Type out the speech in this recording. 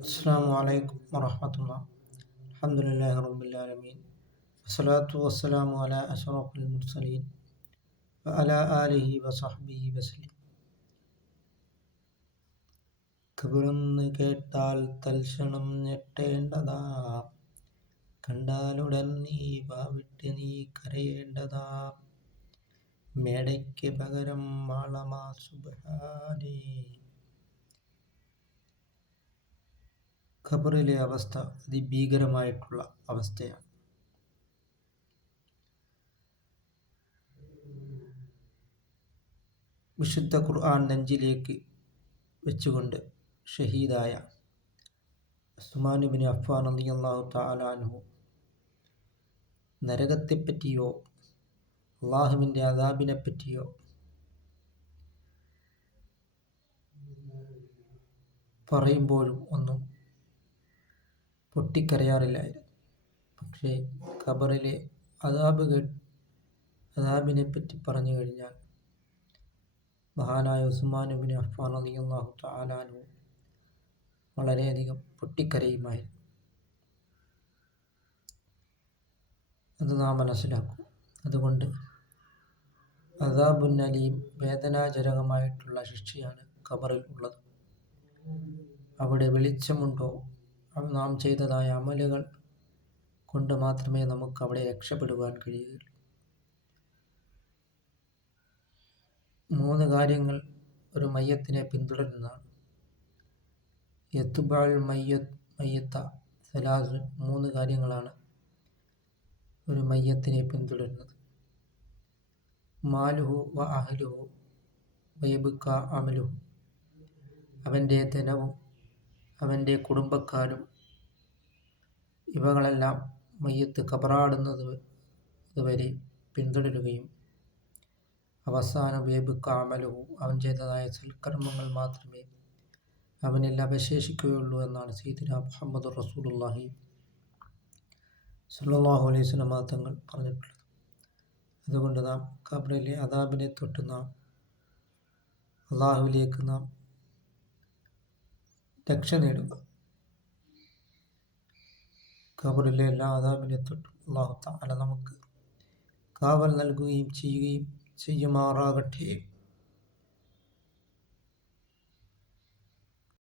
അസ്സാം വലൈക്കും വറഹമത്തുള്ള. അലഹമുല്ലാ റബുലാലമീൻ വസ്സലാത്തു വസ്സലാമു അല അഷറഫുൽ മുർസലീൻ അല ആലിഹി വസഹബിഹി വസ്ലിം കബിറന്ന് കേട്ടാൽ തൽക്ഷണം ഞെട്ടേണ്ടതാ. കണ്ടാലുടൻ നീ വാവിട്ട് നീ കരയേണ്ടതാ. മേടയ്ക്ക് പകരം മാളമാ സുബാനേ ഖബറിലെ അവസ്ഥ അതിഭീകരമായിട്ടുള്ള അവസ്ഥയാണ്. വിശുദ്ധ ഖുർആൻ നെഞ്ചിലേക്ക് വെച്ചുകൊണ്ട് ഷഹീദായ ഉസ്മാനുബിൻ അഫ്ഫാൻ അള്ളാഹു താലാനുഹു നരകത്തെപ്പറ്റിയോ അള്ളാഹുവിന്റെ അതാബിനെ പറ്റിയോ പറയുമ്പോഴും ഒന്നും പൊട്ടിക്കരയാറില്ലായിരുന്നു. പക്ഷേ ഖബറിലെ അതാബ് അതാബിനെ പറ്റി പറഞ്ഞു കഴിഞ്ഞാൽ മഹാനായ ഉസ്മാനുബിൻ അഫ്ഫാൻ അലി അള്ളാഹു താലാനു വളരെയധികം പൊട്ടിക്കരയുമായിരുന്നു. അത് നാം മനസ്സിലാക്കും. അതുകൊണ്ട് അതാബുന്നലിയും വേദനാജനകമായിട്ടുള്ള ശിക്ഷയാണ് ഖബറിൽ ഉള്ളത്. അവിടെ വെളിച്ചമുണ്ടോ? നാം ചെയ്തതായ അമലുകൾ കൊണ്ട് മാത്രമേ നമുക്ക് അവിടെ രക്ഷപ്പെടുവാൻ കഴിയുകയുള്ളൂ. മൂന്ന് കാര്യങ്ങൾ ഒരു മയ്യത്തിനെ പിന്തുടരുന്നതാണ്. എത്തുബാൾ മയ്യ മയ്യത്ത സലാസ് മൂന്ന് കാര്യങ്ങളാണ് ഒരു മയ്യത്തിനെ പിന്തുടരുന്നത്. മാലുഹു വ അഹലുഹു വയബുക്ക അമലുഹു അവന്റെ ധനവും അവന്റെ കുടുംബക്കാരും ഇവകളെല്ലാം മയ്യത്ത് കബറാടുന്നത് വരെ പിന്തുടരുകയും അവസാന വേബ് കാമലവും അവൻ ചെയ്തതായ സൽക്കർമ്മങ്ങൾ മാത്രമേ അവനിൽ അവശേഷിക്കുകയുള്ളൂ എന്നാണ് സീദിന മുഹമ്മദ് റസൂലുല്ലാഹി സല്ലാഹു അലൈഹി സ്വലമാ തങ്ങൾ പറഞ്ഞിട്ടുള്ളത്. അതുകൊണ്ട് നാം കബറിലെ അദാബിനെ തൊട്ട് നാം അള്ളാഹുവിലേക്ക് നാം രക്ഷ നേടുക. കബറിലെ എല്ലാ ആദാബിനെ തൊട്ടും അള്ളാഹു താല നമുക്ക് കാവൽ നൽകുകയും ചെയ്യുകയും ചെയ്യുമാറാകട്ടെ.